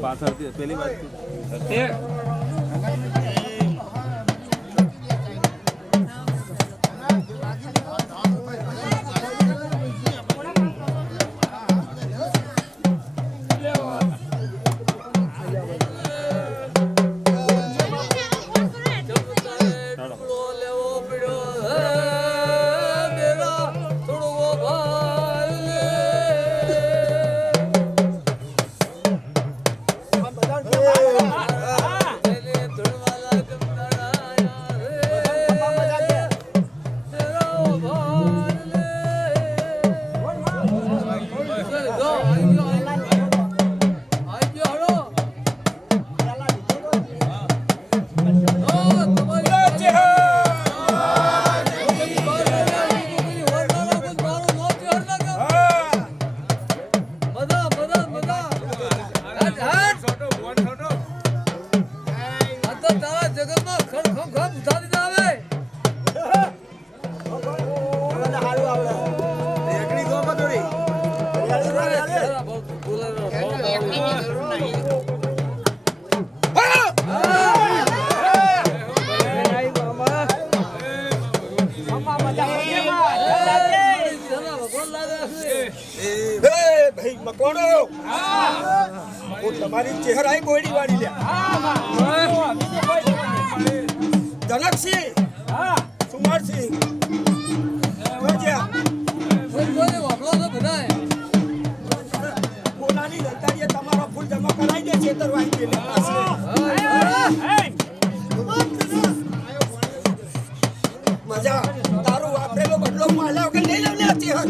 પાછળથી પેલી વાત તમારી ચહેરા બોડી વાળી લે જનકસિંહ સુમારસિંહ બોલાની લતારીએ તમારો ફૂલ જમા કરાવી દે છેતર વાંચી લે મજા તારું વાપરેલો બદલો માલા વગર લઈ લે ચહેર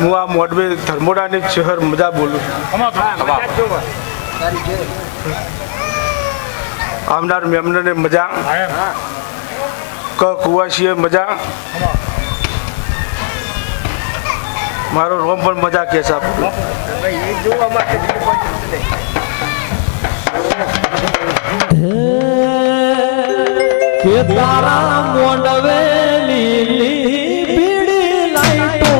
હું આ મોડવે ધર્મોડાની શહેર મજા બોલું છું. આવનાર મહેમાનોને મજા, કુવાસીએ મજા, મારો રોમ પણ મજા કે સાહેબ. કે તારા મોડવે લીલી પીળી લાઈટો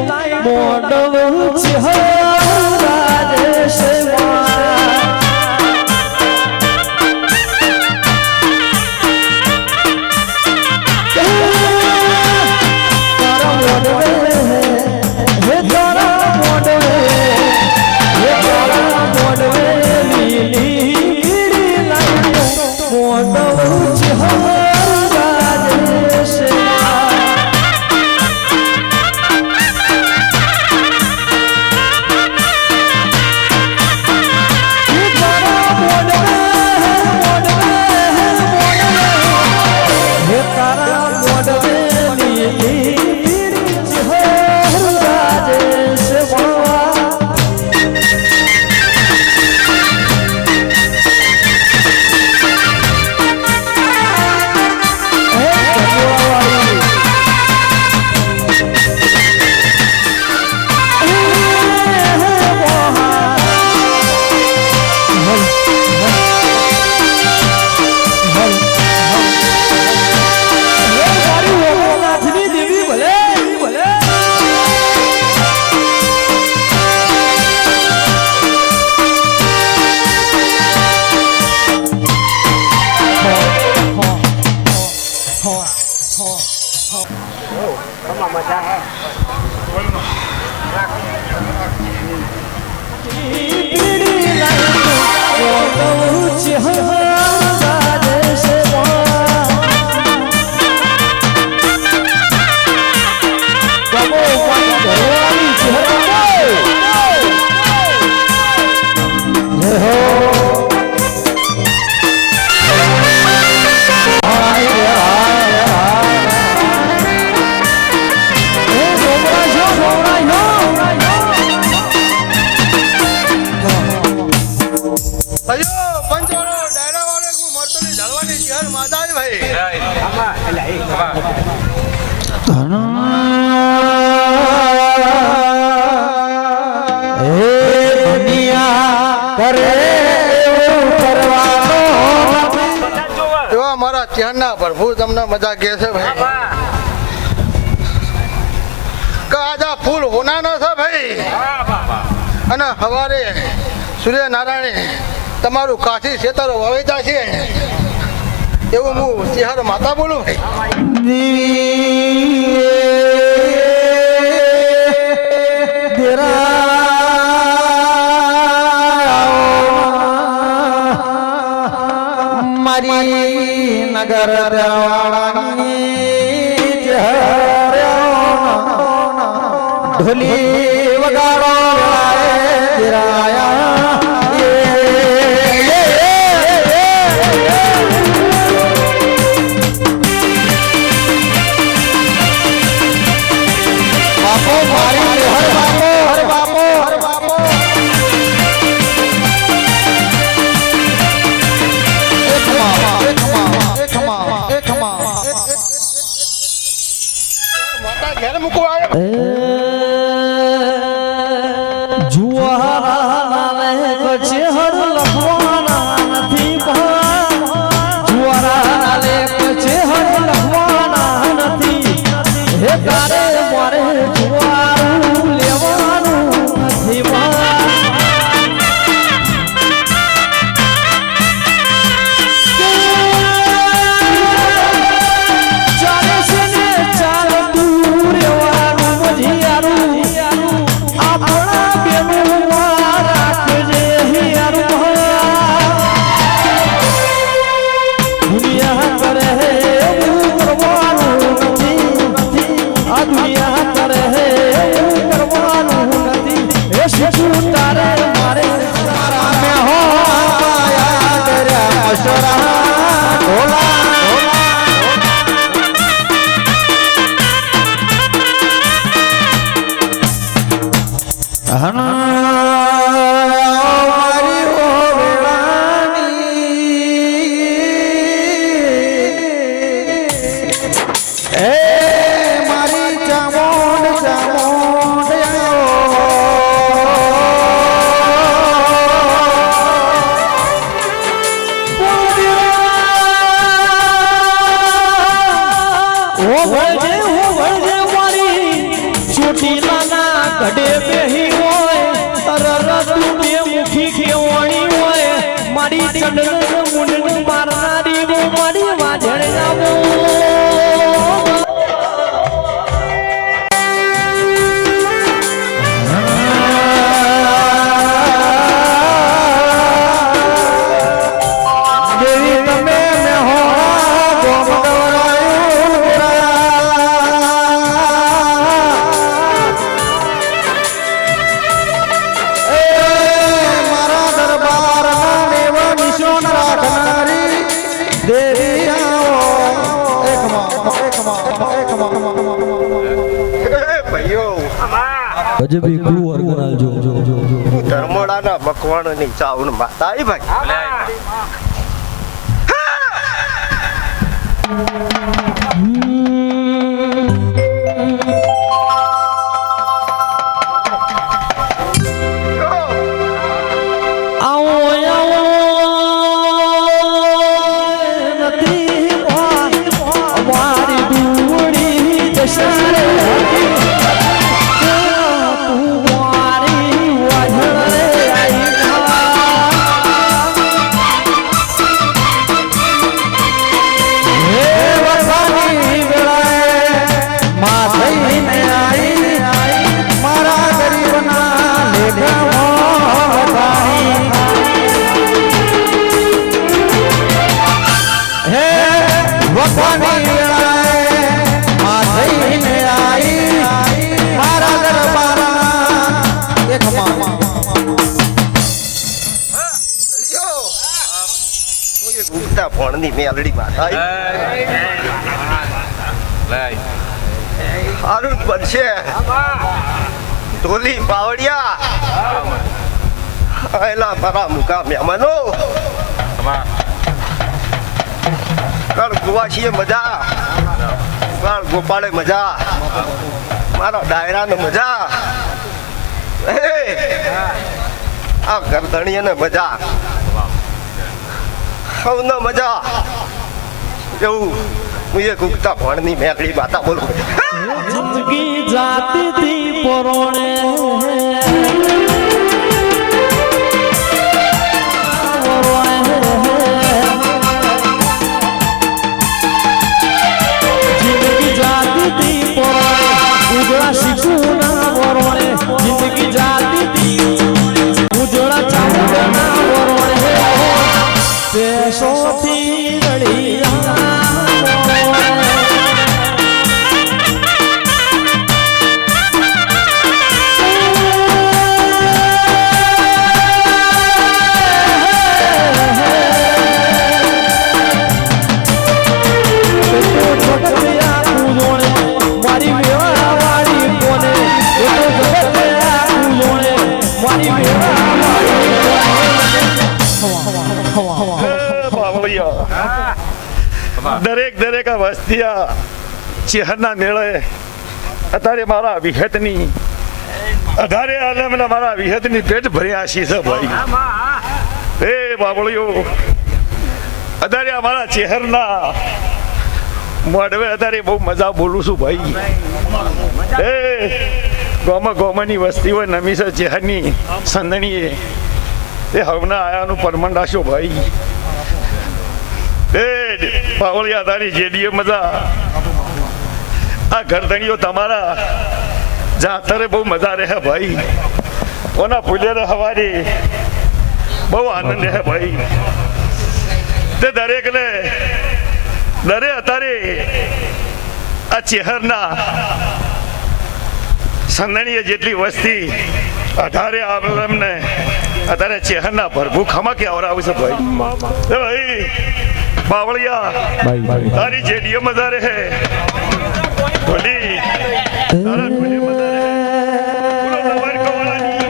મોડવ છે રાજેશ પ્રભુ તમને મજા કે છે ભાઈ. કાજા ફૂલ હોનાનો છે ભાઈ. અને સવારે સૂર્યનારાયણે તમારું કાશી ખેતરો વાવેતા છે એવું હું શહેર માતા બોલું મારી નગર ઢોલી વગાડો બાપો મારી હર બાપો હર બાપો હર બાપો માતા ઘેર મૂકવા આવ્યો. મુંડ મારનારી બહુ મારી વાજણ આવો ગજબી ક્લુ ઓર્ગનાલ જો ધર્મોડાના મકવાણોની ચાવણ માતા આવી ભાઈ ભણની મેલડી માતા સારું બનશે ઢોલી પાવડિયા આયલા મારા મુકા મહેમાનો કાળ ગુવાશીએ મજા કાળ ગોપાળે મજા મારા ડાયરાને મજા આ ગરદણીને મજા સૌને મજા એવું હું એક ઉગતા ભણની મેળડી બાતા બોલું જિંદગી જાતી થી પરોણે જિંદગી જાતી થી પરોણે ઉજળા શીખુના વરોણે જિંદગી જાતી થી ઉજળા ચાંદના વરોણે પેશોથી રળિયા દરેક વસ્તિયા ચેહરના મેળે અત્યારે મારા વિહતની અઢારે આલમના મારા વિહતની પેટ ભર્યા છે ભાઈ એ બાબળીઓ અત્યારે અમારા ચેહરના મોઢવે અત્યારે બહુ મજા બોલું છું ભાઈ એ ગોમની વસ્તી હોય નમી છે ચેહરની સંદણીએ એ હવના આયાનું પરમંડાશો ભાઈ પાવળિયા તારી જેડીએ મજા આ ગરદણીઓ તમારા જાતરે બહુ મજા રહે ભાઈ ઓના ફૂલે હવારી બહુ આનંદ રહે ભાઈ તે દરેકને દરે અત્યારે આ ચેહરના સંદણીએ જેટલી વસ્તી અઢારે આલમને અત્યારે ચેહરના ભરભૂ ખમા કે આવરાવશે ભાઈ ભાઈ બાવળિયા તારી જેડીએ મજા રહે ઢોલી તારા ઢોલી મજા રહે પૂરો દવાર કવાળાની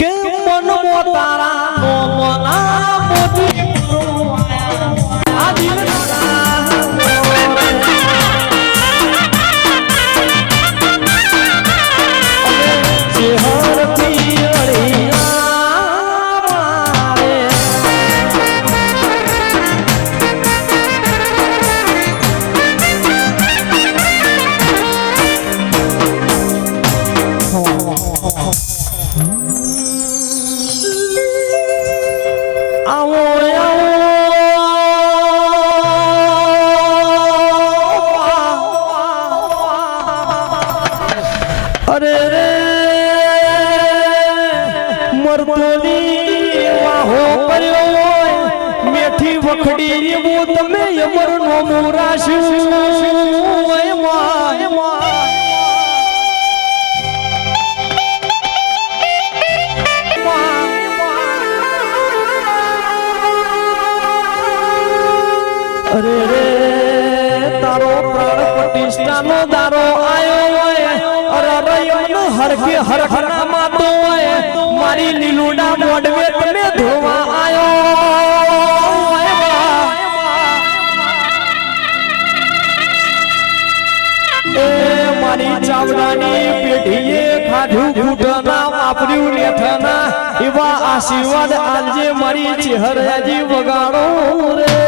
કે મન મોતારા નો મના મોતી આ દિલ મરતોની વાહો કર્યો હોય મેઠી વખડી એવું તમે અમર નો મોરાશું અરે રે તારો પ્રાણ પ્રતિષ્ઠાનો દારો આયો હોય અરે રયનો હરખે હરખના માતો હોય મારી લીલુડા મોડવે તમે ધોવા આયો એ મારી ચાવડાની પેઢીએ ખાધું ઘૂંટના વાપર્યું લેઠના એવા આશીર્વાદ આલજે મારી ચહેરાજી વગાડો રે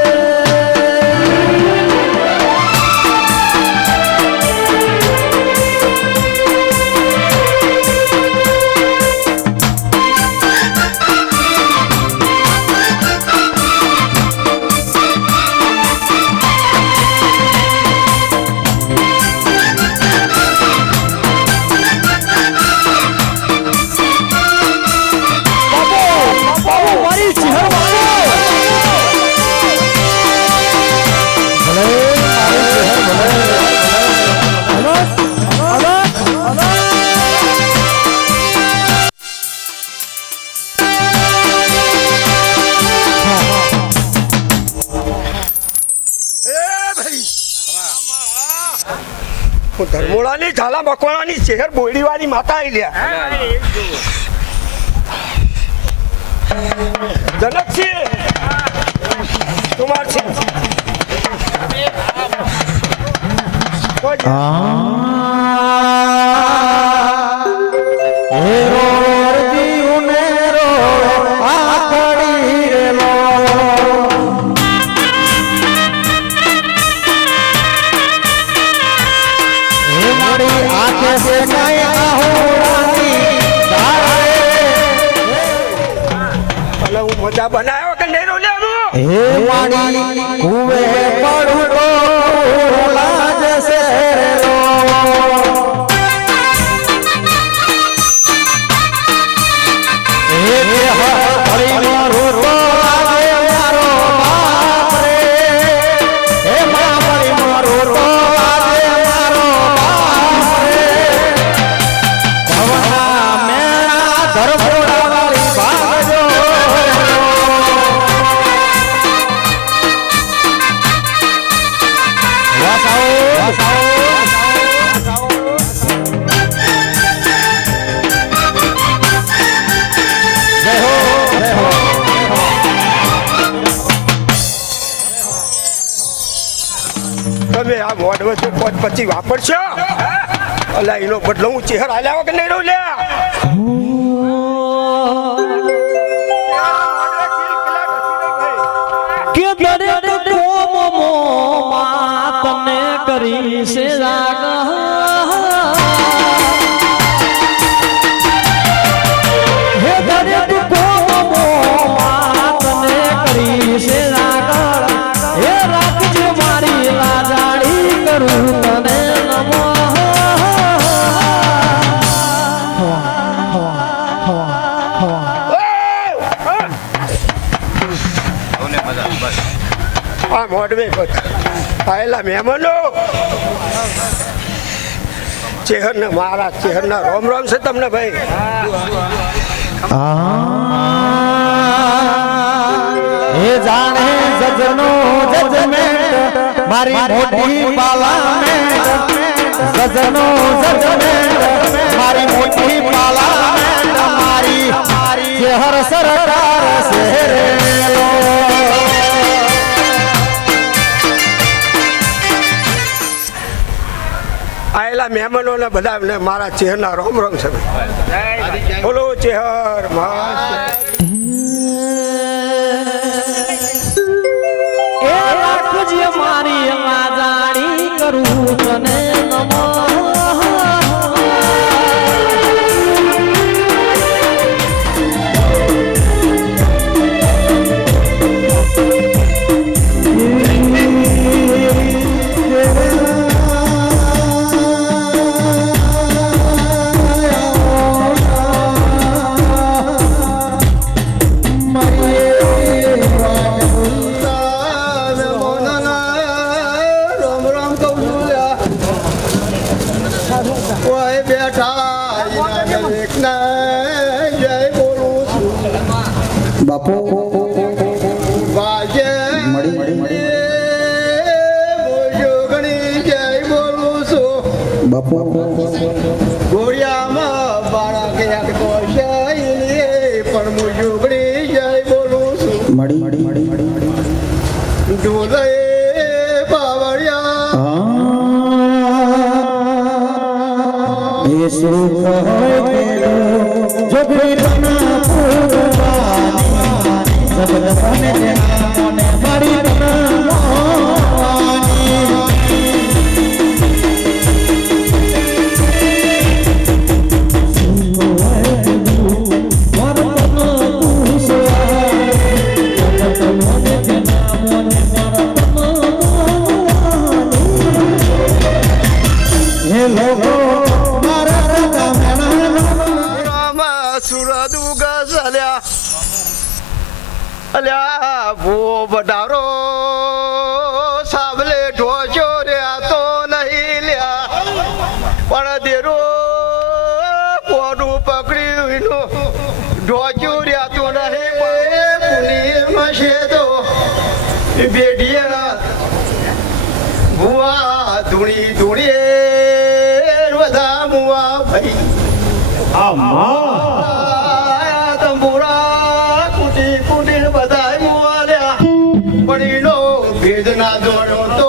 ધર્મોળાની ઝાલા મકવાણાની શહેર બોયડીવાળી માતા આવી લ્યા જનકસિંહ કુમારસિંહ મજા બનાવ્યો કે નહીં રોલ્યા હે માડી કુવે પડો લાજ સેરો હે હરી મારો તો આવે મારો બાપ રે હે મારી મારો તો આવે મારો બાપ રે ભવના મેરા ધરપોડા વાળી ભાગજો તમે આ મોડ વચ્ચે પછી વાપરશો અલા એનો બદલો હું ચહેર હાલ્યા કે નહીં રોલ્યા કે દરેક કોમો માતને કરી છે રાગ હે દરેક કોમો માતને કરી છે રાગ હે રાખજે મારી લાજાડી કરું તને નમો આ મોડવે આયેલા મહેમાનો ચેહર મારા ચેહરના રોમ રોમ છે તમને ભાઈ હે જાણે જજનો જજમેન્ટ મારી મોટી પાર્લામેન્ટ જજનો જજમેન્ટ મારી મોટી પાર્લામેન્ટ મારી ચેહર સરકાર શહેરેલો આયેલા મહેમાનોને બધા મારા ચેહરના રોમ રોમ છે બોલો ચેહર એ રાખજે મારી લાજાડી કરું તને નમો બાપુ વાજે મળી જોગણી જય બોલું છું બાપુ ગોળિયામાં બાળક એક તો શૈલી પણ હું જોગણી જય બોલું છું મળી ઢોલે બાવળિયા એ સુખ હોય જો ભીરના પૂરવાની સબદ મને તેના મને મારી અલ્યા ભો બડારો સાબલે ઢોજો રહ્યા તો નહીં લ્યા પણ દેરો કોનું પકડ્યું ઢોજો રહ્યા તો નહીં પુનીમાં છે તો બેડિયા ભુવા ધૂણી ધૂણી બધા મુવા ભાઈ વેદના દોડ્યો તો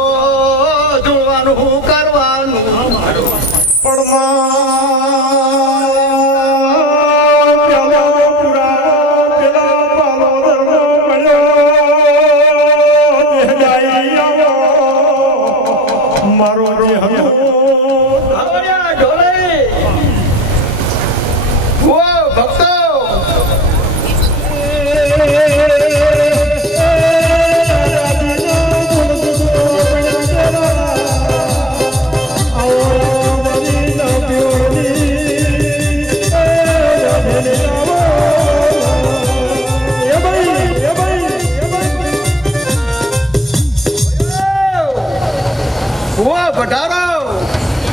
જોવાનું હું કરવાનું મારો જે હતો ભક્તો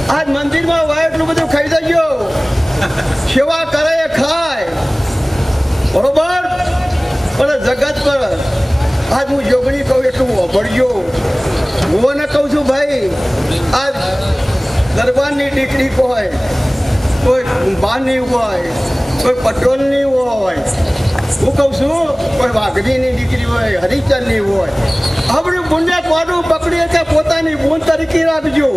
આજ મંદિરમાં હોય એટલું બધું ખાઈ દેજો સેવા કરે એ ખાય બરોબર પણ જગત પર આજ હું જોગણી કહું એટલું વાપરજો હું ને કહું છું ભાઈ આજ દરબારની દીકરી હોય કોઈ કુંભારની હોય કોઈ પટોલની હોય હું કહું છું કોઈ વાઘરીની દીકરી હોય હરિચંદની હોય આપણું પુણ્ય કોનું પકડીએ કે પોતાની બૂન તરીકે રાખજો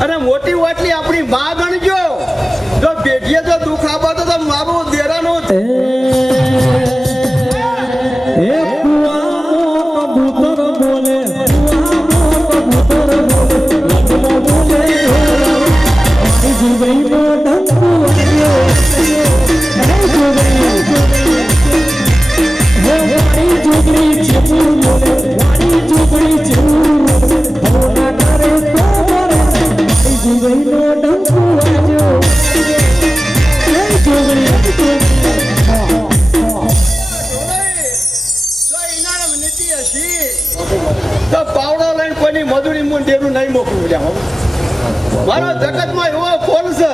અને મોટી વાટલી આપણી માં ગણજો જો બેઠીએ જો દુઃખ આપો તો મારું દેરાનું મજૂરી મું દેરું નહીં મોકલું જાઓ મારો જગતમાં એવો ફોન છે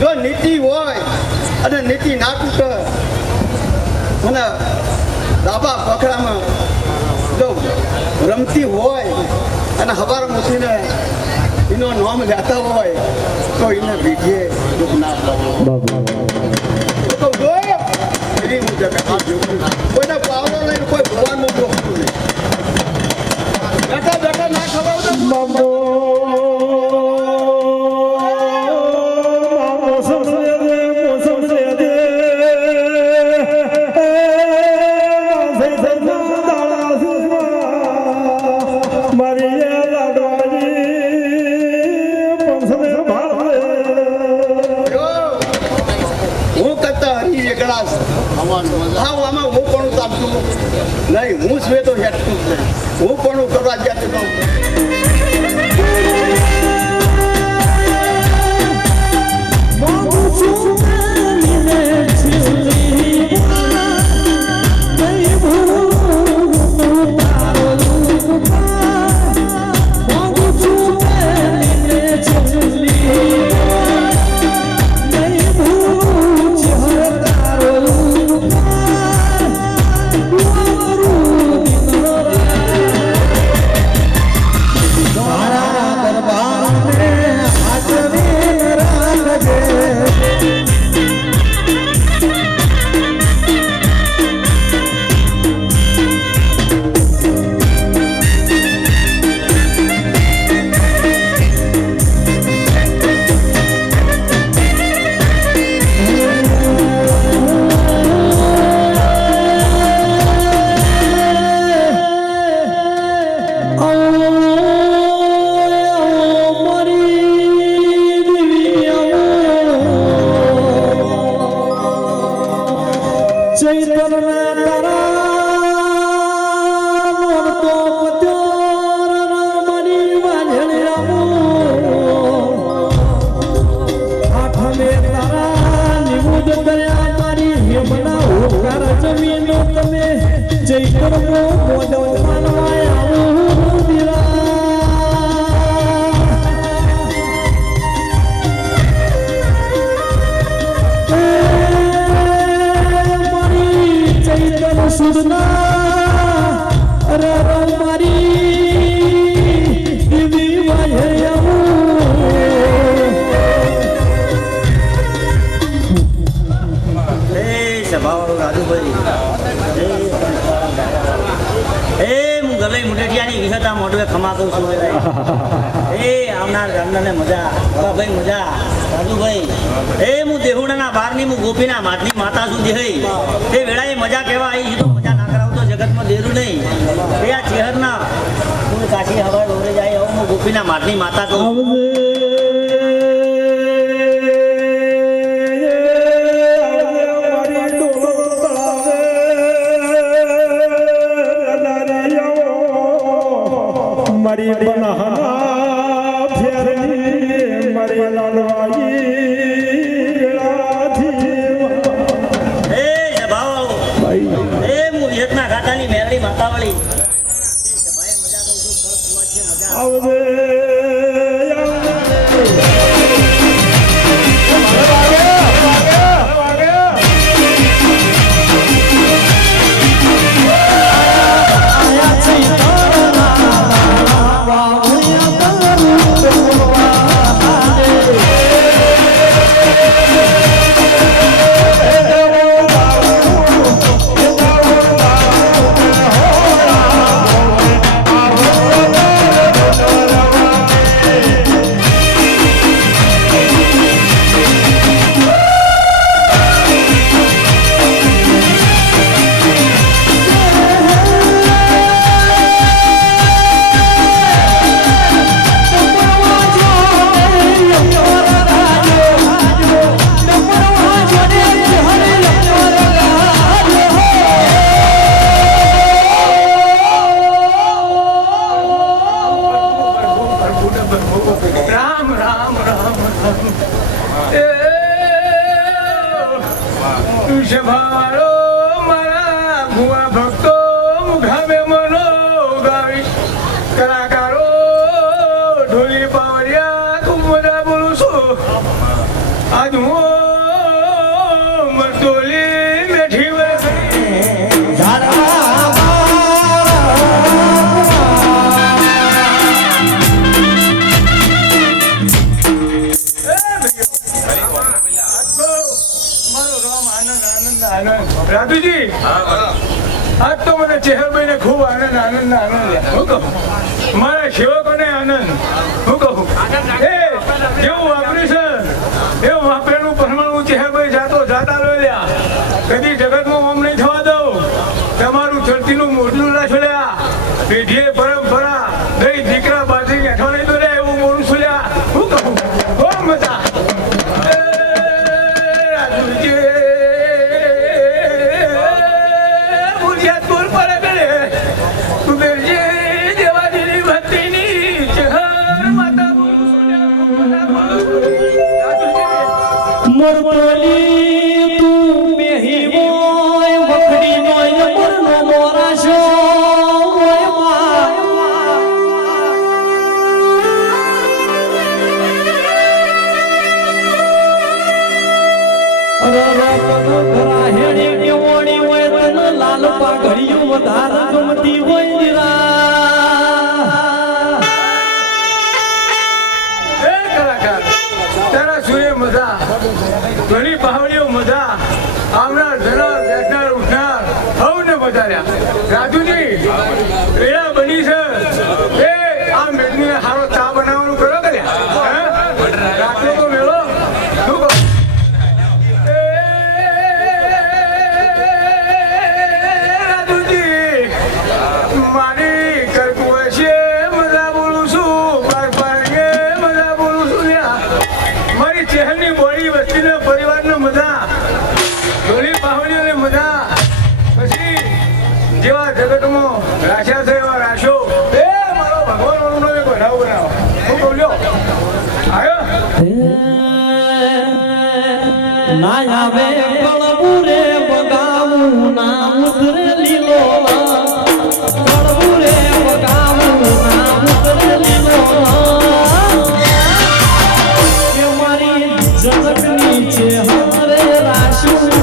જો નીતિ હોય અને નીતિ ના તૂટે મને ડાબા પખડામાં જો રમતી હોય અને હવાર મૂકીને એનો નામ લેતા હોય તો એને બીજે દુઃખ ના કોઈને પાવડો લઈને કોઈ ભગવાનનું જોખતું નહીં બેઠા બેઠા ના ખબર આમાં હું પણ ચાલતું નહીં હું છું તો હેઠતું જ નહીં હું પણ કરવા જતું ચૈતરના તારા મોરતો પત્યો મારી વાંજણી રામો આઠમે તારા નિમુદ કર્યા મારી હેમના હોકાર જમીનો તમે ચૈતરનો મોડો માનવા આવું દીરા સુરના અરે મારી દીદી સભાવાળો રાજુભાઈ હું ગલે મુટેટિયાની વિહતા મોઢવે ખમાતો છું આવનાર ગામડાને મજા ભાઈ મજા રાજુભાઈ હું દેહુડાના બારની હું ગોપીના માટની માતા છું દેહઈ તે વેળાએ મજા કહેવા આવી તો મજા ના કરાવતો જગતમાં દેરું નહીં એ આ ચેહરના તું કાશી હવા ડોરે જાય હું ગોપીના માટની માતા છું મારી બનાના ફેરની મારી લાલવાઈ હું વિહતના ઘાટાની મેરડી માતાવાળી મજા કહું છું મજા સભાવાળો મારા ભુવા ભક્તો મુખામે મનો ગાવી કલાકારો ઢોલી પાવડિયા ખૂબ મજા બોલું છું આજ હું મરતોલી મેઠી રાજુજી આજ તો મને ચેહરભાઈ ને ખૂબ આનંદ હું કહું મારા સેવકોને આનંદ હું કહું જેવું વાપર્યું છે એવું વાપરેલું પરમાણુ ચેહરભાઈ જાતા લ્યા કદી જગતમાં ઓમ નહીં થવા દઉં તમારું ચડતીનું મોટલું ના છોડ્યા પેઢીએ પરંપરા દઈ દીકરા બાજી હેઠો નહીં તો લે એવું મોડું છોડ્યા હું કહું બહુ મજા મોરતોલી તું મેહી હોય વખડી નો યમરનો મોરાશો હોય હેડી કેવણી હોય તને લાલ પાઘડિયું વધારે ગમતી હોય નિરા તારા સૂર્ય મજા ઘણી પહાડીઓ મજા આવનાર જનાર બેઠનાર ઉઠનાર સૌને વધાર્યા રાજુજી વેળા બની છે એ આ મેદનીને સારો ચા બનાવવાનું કરો કર્યા રાત્રે તો મેળો શું કહો રાજુજી મારી કરકું છે મજા બોલું છું મજા બોલું છું મારી ચહેરની બોડી વસ્તીને પરિવારને મજા ધોળી પાવડીઓને મજા જેવા જગતમાં રાખ્યા છે એવા રાખ્યો એ મારો ભગવાન વાળું એક બનાવ બનાવો હું બોલ્યો આવ્યો ના આવે કળવું રે બગાવું ના ઉતરે લીલો કળવું રે બગાવું ના ઉતરે લીલો કે મારી જગત નીચે હરે રાશું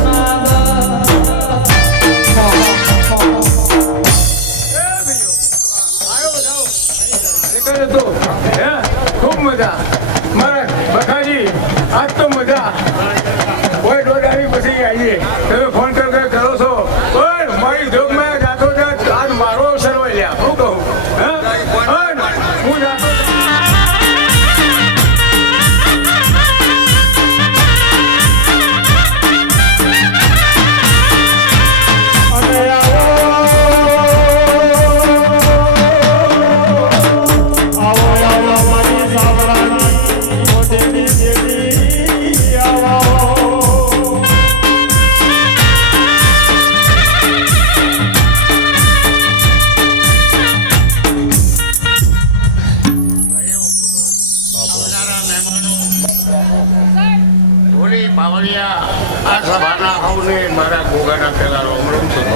ખૂબ મજા મારા બખાજી આજ તો મજા કોઈ દોઢ આવી પછી આવીએ તમે ફોન કરો છો પણ મારી જોગમાં જાતો આજ મારો અવસર હોય લ્યા હું કહું હું જાતો મારા ગોગાના પેલા રોમ રોમ છું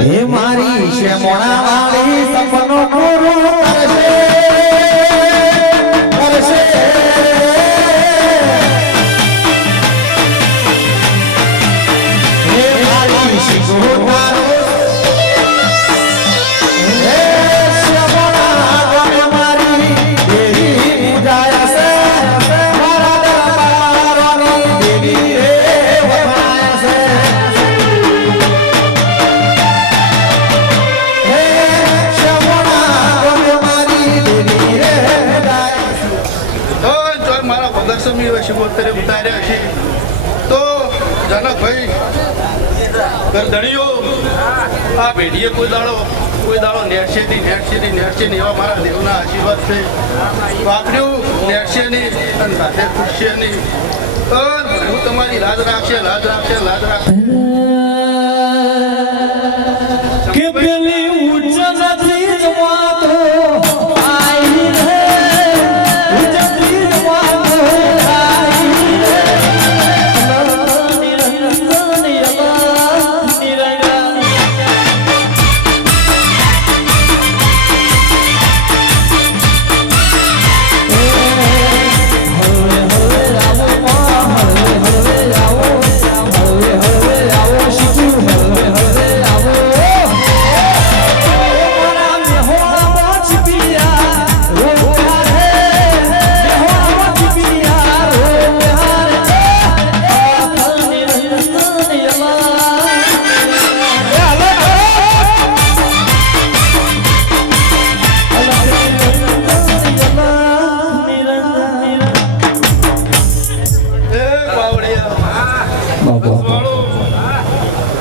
હે મારી શેમોણા વાળી સપનો પૂરું કરશે કરશે હે મારી શિકોતા શિવોત્તરે ઉતાર્યા છે તો જનકભાઈ ગરધણીઓ આ પેઢીએ કોઈ દાડો નેરશે નહીં એવા મારા દેવના આશીર્વાદ છે વાપર્યું નેરશે નહીં અને સાથે ખુશશે નહીં હું તમારી લાજ રાખશે કે પેલી ઉચ્ચ નથી જવાતો આઈ રે ઉચ્ચ નથી જવાતો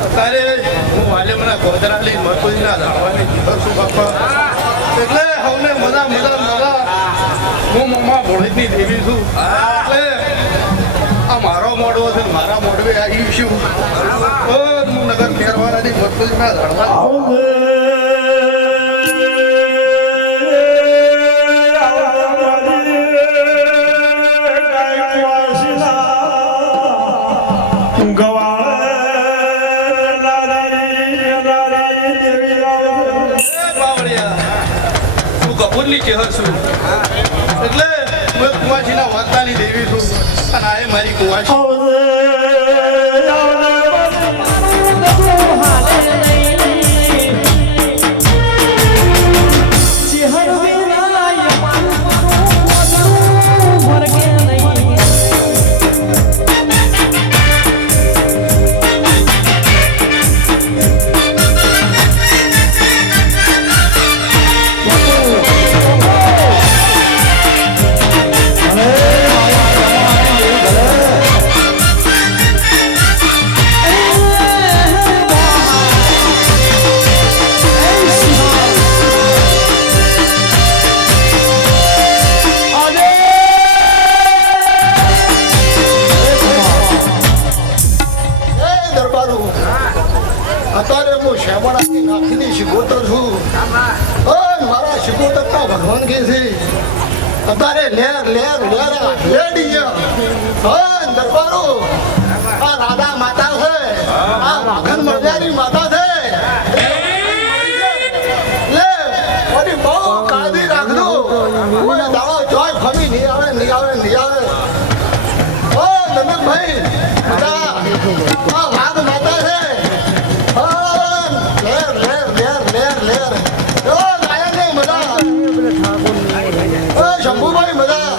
તારે હું વાલે મને ગોધરા લઈને મરતોજી ના ધાડવાની જીવર છું બાપા એટલે હવે મજા હું મમ્મા ભોળીની દેવી છું એટલે આ મારો મોડવો છે મારા મોડવે આવી છું હું નગર ફેરવાના મરતોજી ના ધાડવા કપૂરની ચહેર છું એટલે હું કુવાસીના વાર્તાની દેવી છું અને આ મારી કુવાસી અત્યારે હું શ્યામળાની નાખીની શિકોતર છું મારા શિકોતરના ભગવાન કે છે અત્યારે લેડી દરબારો આ રાધા માતા છે આ વાઘન મરજાની માતા છે લે બધી બહુ કાળજી રાખજો કોઈ દાડો જોય ફમી નહીં આવે ઓ નંદનભાઈ આ વાઘ માતા છે શંભુભાઈ મજા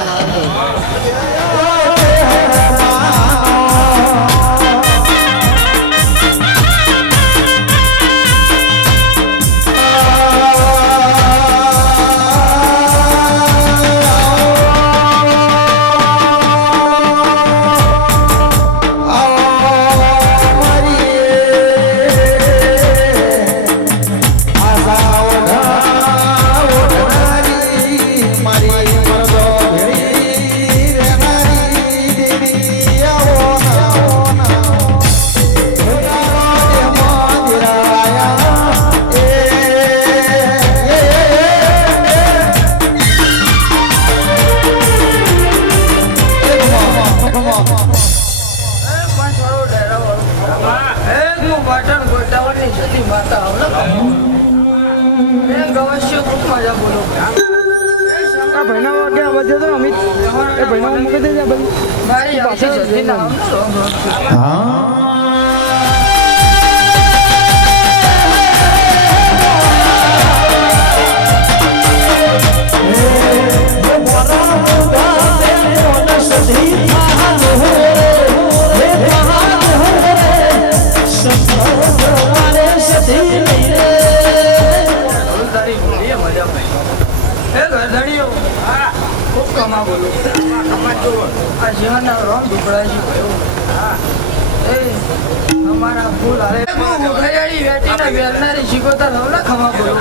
અમારા ફૂલ હાલે મુખરિયાળી વેટીના વેલનારી શિકોતર હવલા ખમા બોલો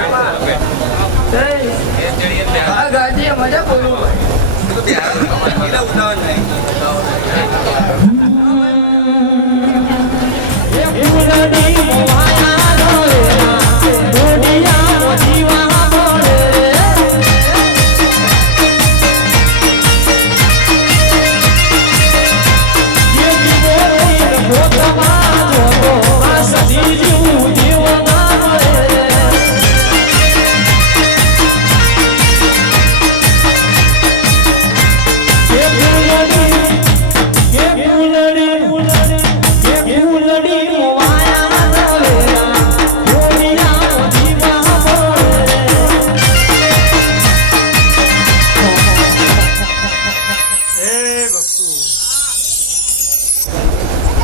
આ ગાડીએ મજા બોલો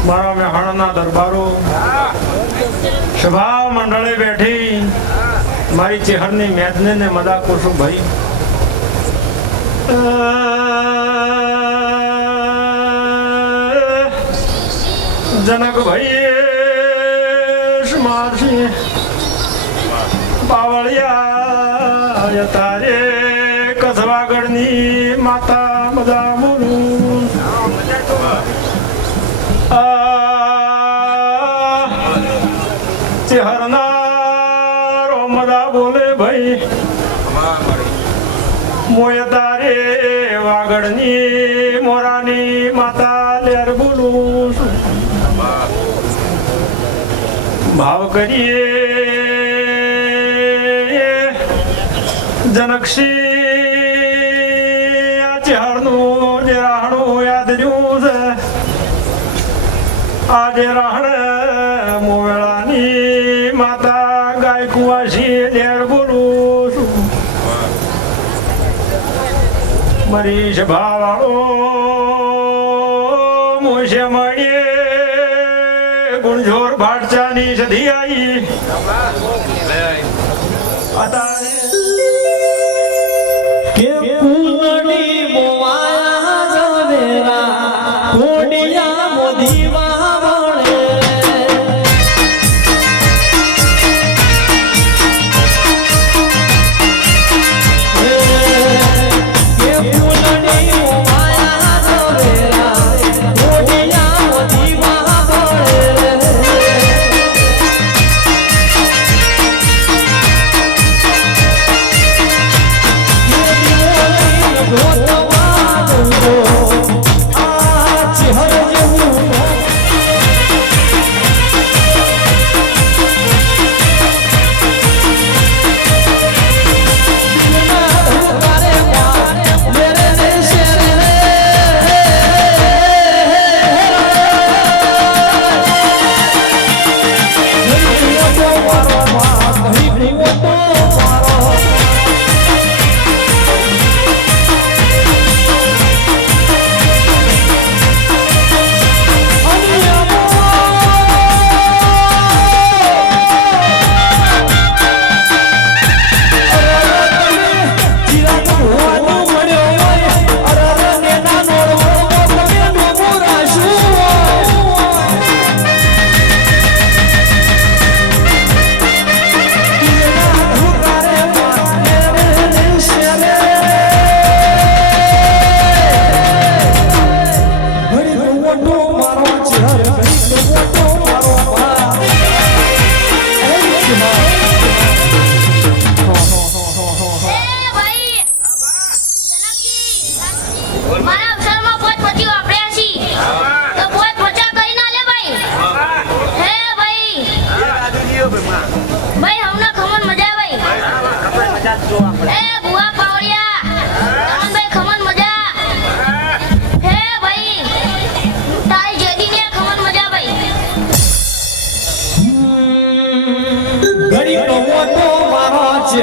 મારા મેહાણાના દરબારો સભા મંડળે બેઠી મારી ચેહરની મેદને ને મદા કોશું ભાઈ જનક ભાઈ માસી પાવળિયા તારે કસવાગઢની માતા બધા બોલું ચેહરનારો મદા બોલે ભાઈ મોય તારે વાગડની મોરાની માતા લેર બોલું છું ભાવ કરીએ જનકશી આ ચેહરનું જે રાહણું યાદ રહ્યું છે આ જે રાહણ મોવેળાની માતા ગાય કુવાસી લેર બોલું છું મરી ભાવાળો મોશે મળીએ ગુણજોર ભાટચાની સધી આવી કે કુલડી મોવાયા જવેરા કોડિયા મોદીવા વળે કે કુલડી મોવાયા જવેરા કોડિયા મોદીવા વળે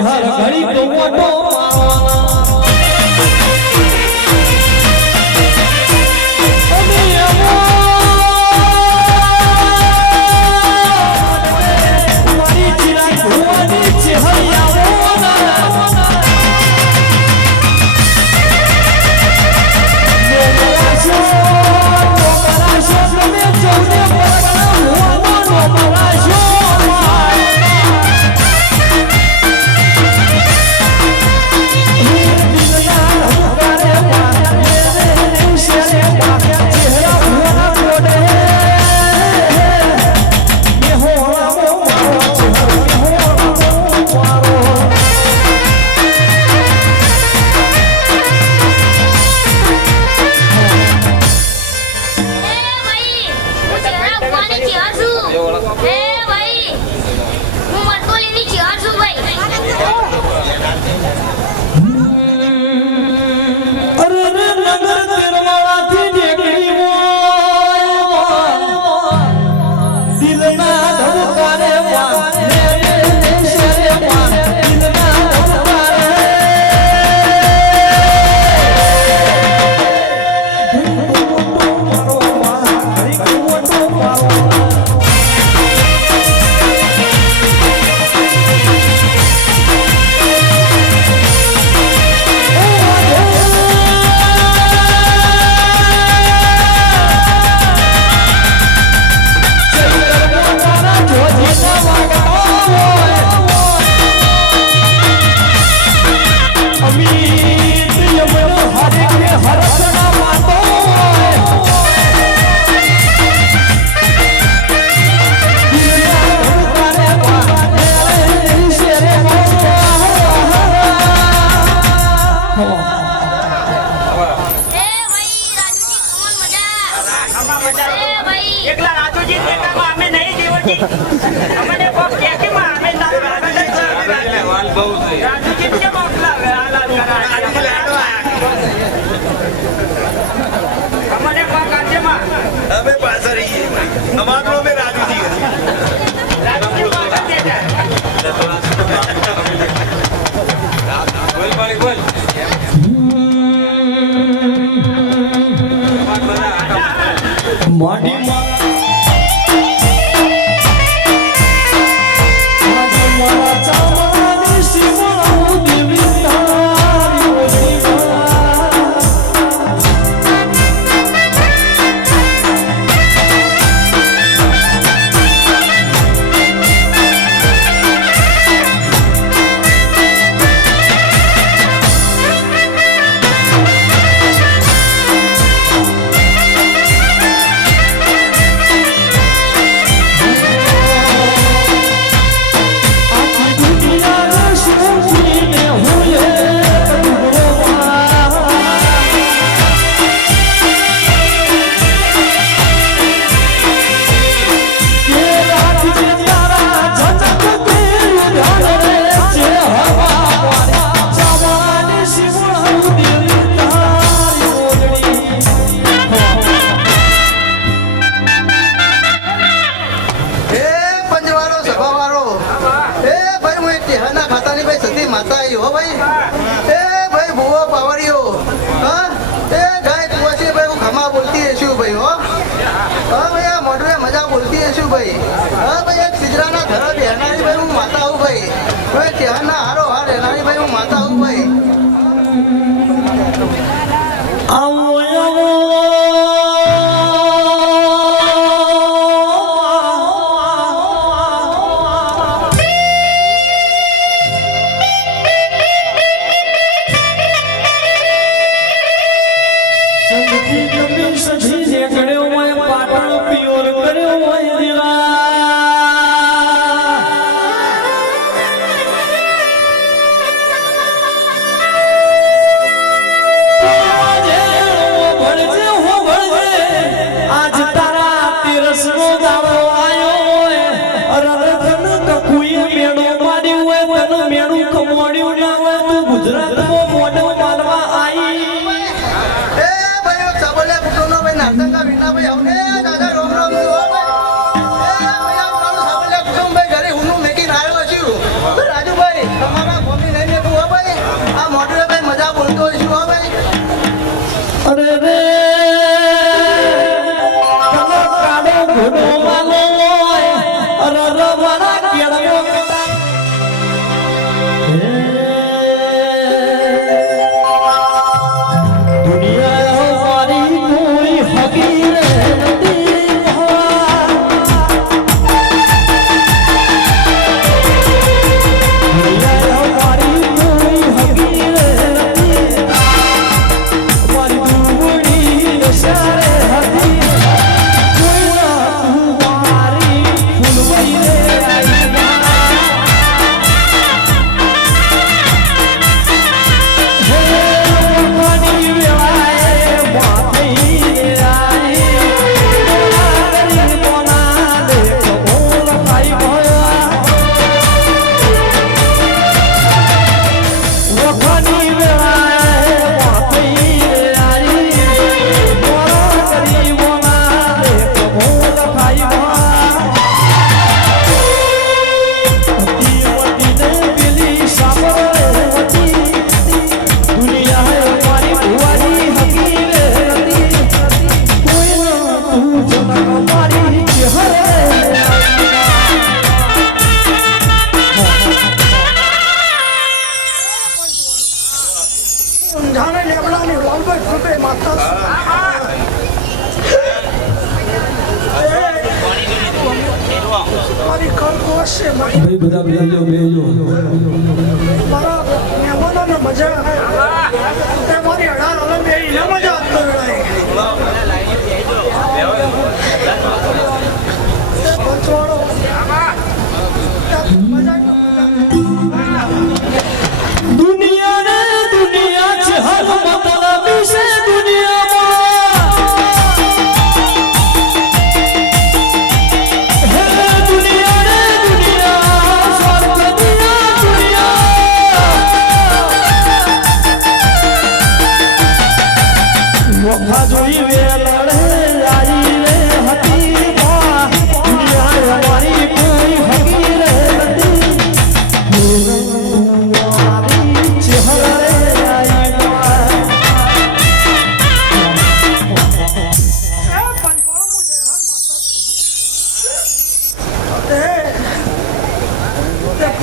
હર ઘડી તો મોટો Yeah. એકલા રાજુજી દેખામાં અમે નહીં જીવતી અમને કોક કે કે માં અમે ના રાજુજી કે મોકલા હાલાત કરા અમને કોક કાજે માં અમે પાછળ રહીએ અમારો મે રાજુજી રાજુજી કોક દે બોલ બોલ બોલ માડી ભાઈ બધા બેજો બેજો મારા મહેમાનોને મજા તે મારી 18 ઓલે બે ઇને મજા આવતો વેળાએ પંચવાડો દુનિયા ને દુનિયા છે હર મતલબી છે દુનિયામાં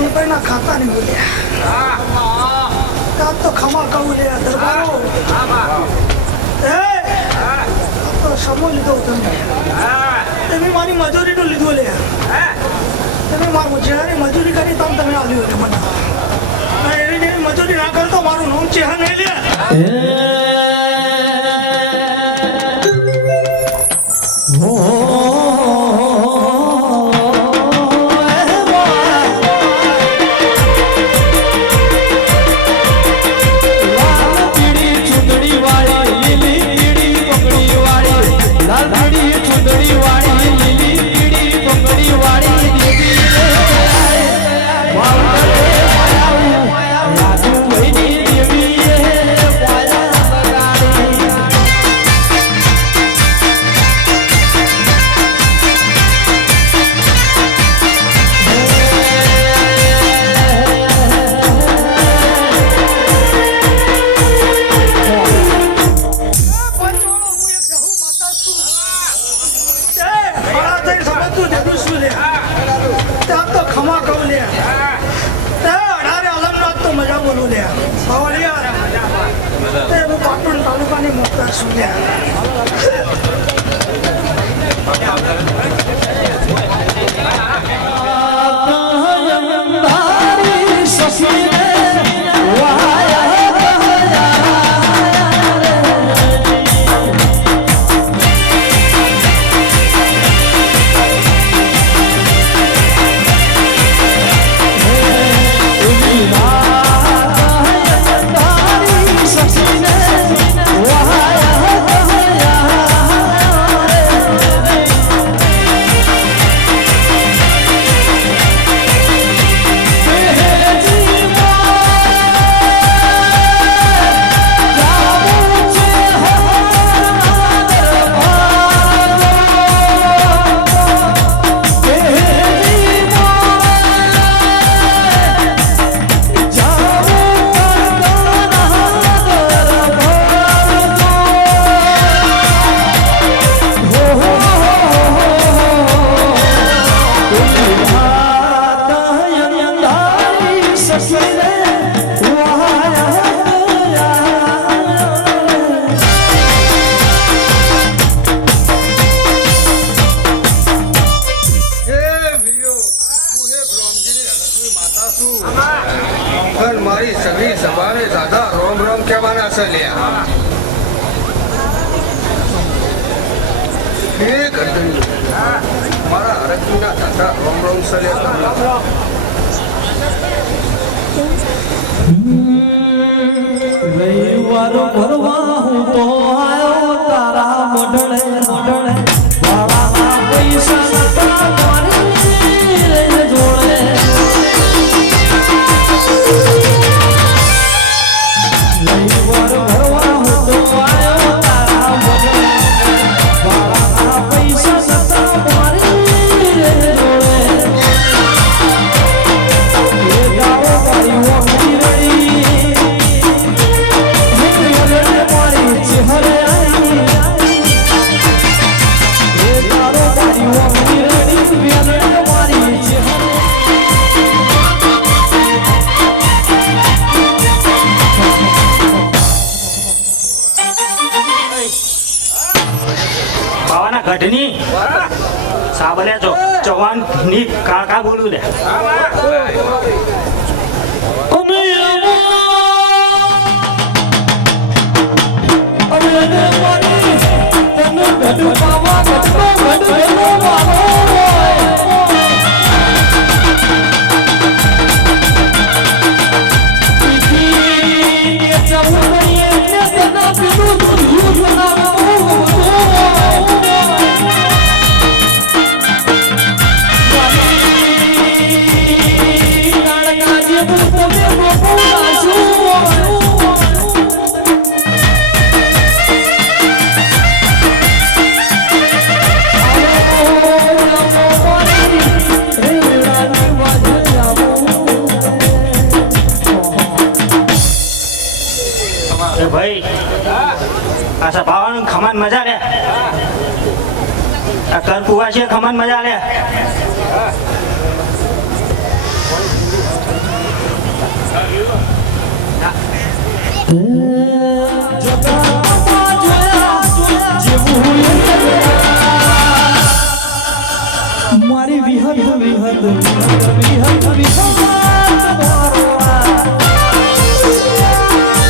કોઈના ખાતા નહીં બોલ્યા આજ તો ખમા કહું લે દરબારો તો સમો લીધો તમે તમે મારી મજૂરીનું લીધું લે તમે મારું જ્યારે મજૂરી કરી તો તમે આવ્યું એટલે મને એવી જેવી મજૂરી ના કરતો મારું નામ ચેહર નહીં લે તાલુકાની મોટા મારી સગી સભાને દાદા રોમ રોમ કહેવાના છે લ્યા મારા હરકના દાદા રોમ રોમ છે લ્યા રવિવાર ભરવા હું તો આવ્યો તારા મોઢળે મોઢળે વાળાના પૈસા નતા મારી જોડે રવિવાર ભરવા હું તો આવ્યો તારા મોઢળે વાળાના પૈસા નતા મારી જોડે એ ગાવો મારી ઓખી રહી બાવાના ગઢની સાબલ્યા છો ચૌહાણ ની કાકા બોલું લે ભાઈ આ સભાવાનું ખમાન મજા લે આ કર કુવા છે ખમાન મજા લે મારી વિહત વિહત વિહત